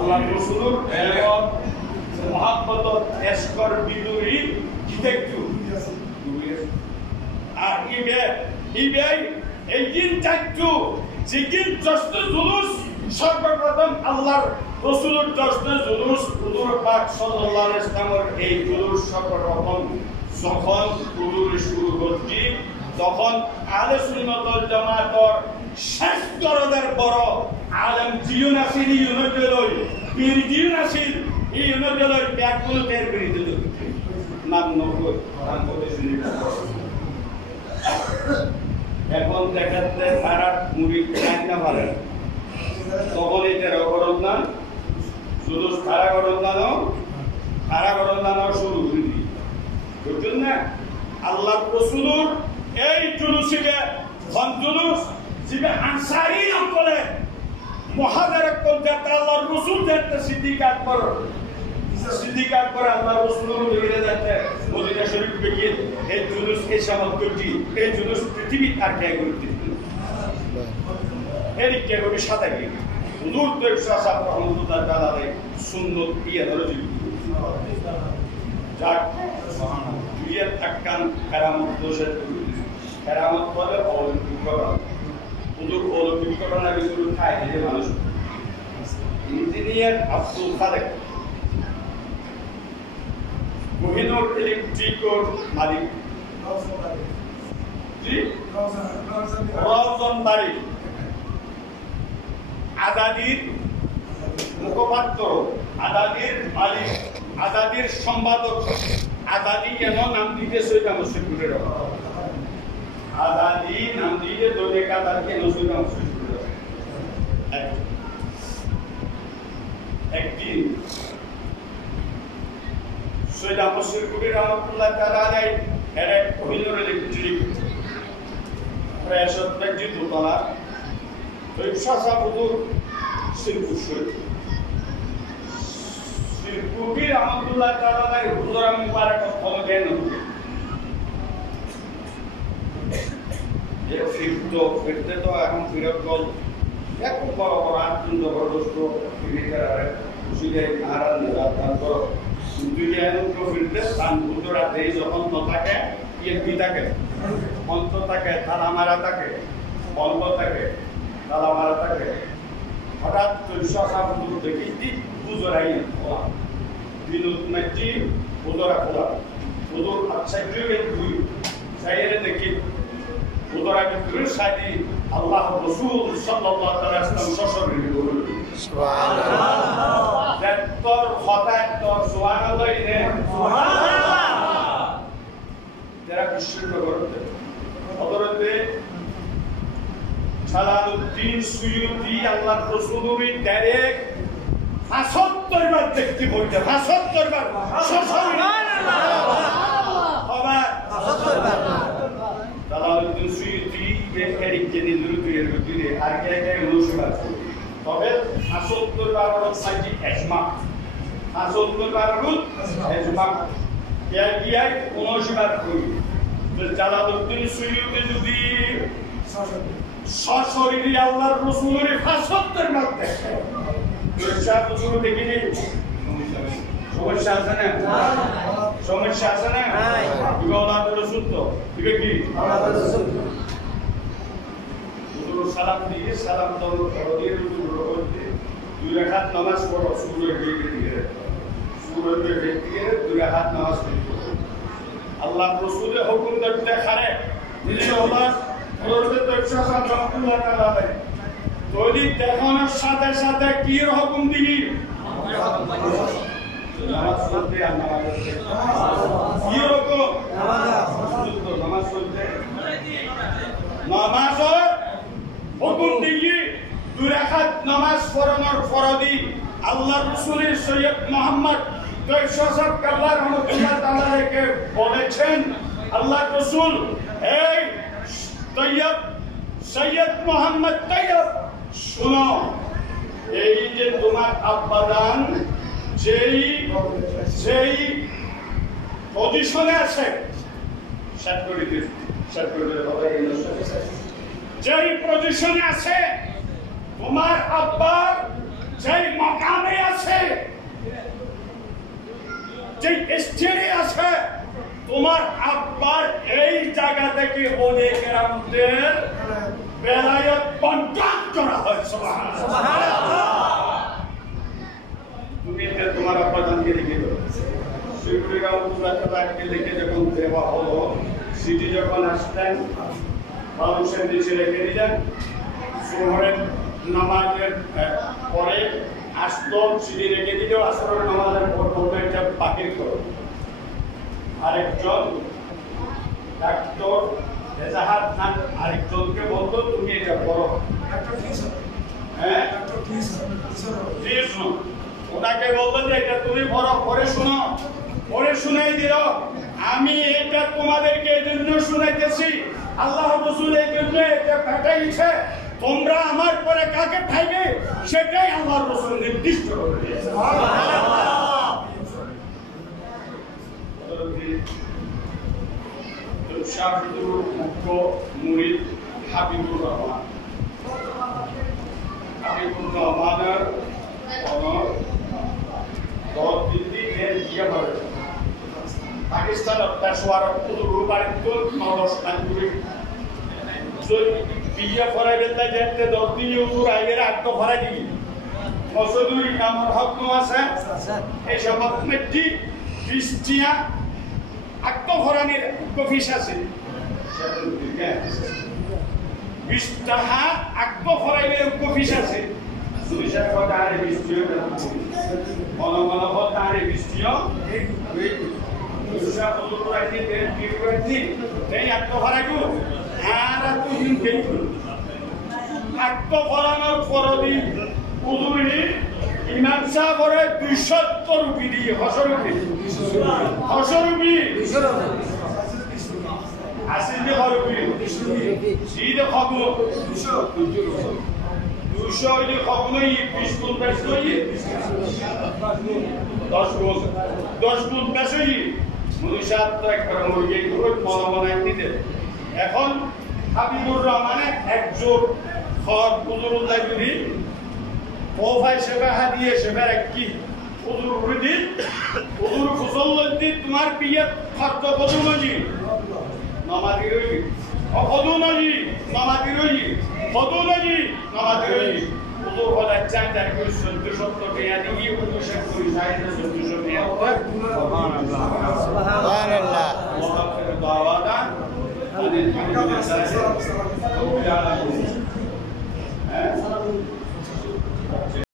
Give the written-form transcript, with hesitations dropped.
আল্লাহ রাসূলুর প্রেমত মহব্বতত এসকর বিদুরি কিতেকু আর ইবে এই দিন চাইতু জিকির জশ্ন জুলুস সর্বপ্রথম আল্লাহর রাসূলুর জশ্ন জুলুস হুজুর পাক সাল্লাল্লাহু আলাইহি ওয়াসাল্লামের এই জুলুস সর্বপ্রথম যখন হুজুর শুরু করছি তখন আহলে সুন্নাত ওয়াল জামাতের শেষ দরজার বড় আলেম জিউন আসিল ইউনজলই পীর জিউন আসিল এই ইউনজলই ব্যাকুল তের বিরুদ্ধে নাম নকর নাম বলে শুনি এখন দেখাতে খারাপ মুড়ি খাই না পারে তখন এটা রকরত না শুধু খারা করত না শুরু করে দিই বুঝছেন না আল্লাহ রাসূলুর এই জুলুসিবে জুলুস জিবে আনসারী বলে মুহাদারা করতে আল্লাহর রাসূল দেখতে সিদ্দিক আকবর আল্লাহ রাসূলুর বেরিয়ে যাচ্ছে মদিনা শরীফ থেকে এই জুলুস কে শামিল করছি এই জুলুস পৃথিবী আর কে করতে এর কে করে সাথে কি হুজুর তো ইসা রহমাতুল্লাহ তাআলা আলাইহি সুন্নাত দিয়ে ধরে যাক সুবহানাল্লাহ দুইয়ের আকান কারামত দোষের কারামত বলে অলৌকিক ঘটনা হুজুর অলৌকিক ঘটনা বিগুলো খায় যে মানুষ ইঞ্জিনিয়ার আব্দুল খালেক কোহিনুর ইলেকট্রিকর মালিক জি রওশন বাড়ি আজাদির মুখপাত্র আজাদির মালিক আজাদির সম্পাদক আজাদি কেন নাম দিতেছে এটা মুসলিমের আজাদি নাম দিয়ে দোলে কাতার কেন সেটা মুসলিমের একদিন সৈয়দ মুসলিম কবির রহমাতুল্লাহ তাআলা আলাইহি এর কোহিনুর ইলেকট্রিক প্রায় 70 দোতলা ওই শাসা হুজুর শিরকুবি রহমাতুল্লাহ তাআলা আলাইহি হুজুর মুবারক ফলো দেন যে ফিরতে তো এখন ফিরত গল এক বড় বড় আটজন জবরদস্ত ফিরিকার খুশিতে আরাম নিরাপদ করো দুইটা এনকো ফিরতে সান হুজুরাতে যখন ন থাকে কি থাকে মন্ত্র থাকে তালা মারা থাকে বন্ধ থাকে তালা মারা থাকে হঠাৎ শাখা হুজুর দেখি হুজুরাই খোলা বিনোদ মাইতি হুজুরা খোলা হুজুর আচ্ছা দুই সাইরে দেখি হুজুরা ভিতরে সাইদি আল্লাহ রাসূল সাল্লাল্লাহু আলাইহি ওয়াসাল্লাম সশরীরে বলেন সুবহানাল্লাহ দেখতর খতায় তোর সুবহানাল্লাহ ইনে সুবহানাল্লাহ যারা বিশুদ্ধ করতে হযরতে সালাউদ্দিন সুয়ুতি আল্লাহ রাসূলের ডাইরেক্ট ৭৫ বার দেখতে বলতে ৭৫ বার সুবহানাল্লাহ বাবা ৭৫ বার সালাউদ্দিন সুয়ুতি এরিকে নিদুরুতের ভিতরে আর কে কে অনুশীলন করে তবে ৭৫ বার হলো সাইজি এজমা ৭৫ বার হলো এজমা কে অনুশীলন করি জালালউদ্দিন সুয়ুতি যদি সশরীরে আল্লাহর রাসূলের ৭৫ বার দেখে সমস্যা শুরু থেকে নেই সমস্যা আছে না সমস্যা আছে না আল্লাহর রাসূল তো দিবে কি আল্লাহর রাসূল হুজুর সালাম দিয়ে সালাম দাও রদির হুজুর করতে দুই রাকাত নামাজ পড়ো সূরা দিয়ে দুই রাকাত নামাজ পড়ো আল্লাহর রাসূলের হুকুম করতে খারে নিজে আল্লাহ হযরত ইসহাক রাহমাতুল্লাহ তাআলা আলাইহি তৈরি দেখানোর সাথে সাথে কি হুকুম দিই নামাজ পড়তে আর নামাজ পড়তে কি রকম নামাজ পড়তে নামাজ হুকুম দিই দুই রাকাত নামাজ পড়ানোর ফরজি আল্লাহর রাসূলের সৈয়দ মুহাম্মদ ইসহাক কাল্লাহ রাহমাতুল্লাহ তাআলা আলাইহি বলেছেন আল্লাহর রাসূল এই তৈয়ব সৈয়দ মুহাম্মদ তৈয়ব শুনো এই যে তোমার আব্বাদান যেই পজিশনে আছে যেই পজিশনে আছে তোমার আব্বার যেই মাকামে আছে যে স্টেডি আছে তোমার আব্বার এই জায়গা থেকে ওদের কেরামতের বেলায়েত বন্টন করা হয়। তুমি এটা তোমার আব্বা জানকে লিখে দাও। শিবপুরিগাঁও উপজেলাকে লিখে যখন দেওয়া হলো, সিটি যখন আসলেন মানুষের নিচে রেখে দিলেন, শহরের নামাজের পরে আসতো, সিটি রেখে দিল, আসরের নামাজের পর বলবে এটা বাকির করো। আরেকজন ডাক্তার এজাহার খান আরেকজনকে বলতো তুমি এটা করো। হ্যাঁ, ওনাকে বলতো যে এটা তুমি বড় করে শোনো, পরে শুনাই দিল। আমি এটা তোমাদেরকে এই জন্য শুনাইতেছি, আল্লাহ রাসূল এই জন্য এটা পাঠাইছে, তোমরা আমার পরে কাকে পাইবে সেটাই আল্লাহ রাসূল নির্দিষ্ট করে দিয়েছে। শাহিদুল মুখ্য মুরিদ হাবিবুর রহমান, হাবিবুর রহমানের অনর দিল্লি দিয়ে পড়ে পাকিস্তানের পেশোয়ার রূপারিত নদস্থান করে বিয়ে ফরাই বেলতে যেতে 10 দিন উজুর আইয়ের আত্ম ফরাই দিবি মসদুর ইমামর হক আছে এই সমাজটি খ্রিস্টিয়ান আত্ম ফরানির কফিস আছে বিস্তাহা আত্ম ফরাইয়ের কফিস আছে সুইসার কথা আরে বিস্তিও মনমন কথা আরে বিস্তিও সুইসার কথা আইতে দেন বিরুদ্ধে এই আত্ম ফরাইগু আর তুই দেখু আত্ম ফরানোর পরদি উজুরি ইমাম সাহেবের 270 রুপি দিয়ে হসরুপি আসিলে হরুপি সিদে খবু 200 হইলে খবু নই 20 গুণ বেশি নই 10 গুণ বেশি মনুষ্যাত তো একবার মুরগি করে মনে দিতে। এখন হাবিবুর রহমানের একজোট খর উজুরুল্লাহ যদি ও ভাই সেবা হাদিয়ে সেবার কি উজুর উড়ি উজুর ফুসল্লতি তোমার বিয়ে খরচ কদুনজি নামাজি রই অকদুনজি নামাজি রই কদুনজি নামাজি রই উজুর হলা চাঁদার করে 1770 টাকা দিয়ে উজুর শেষ করে 1750 টাকা সুবহানাল্লাহ সুবহানাল্লাহ ওয়া আখির দাওয়ানা আলহামদুলিল্লাহ রাব্বিল আলামিন।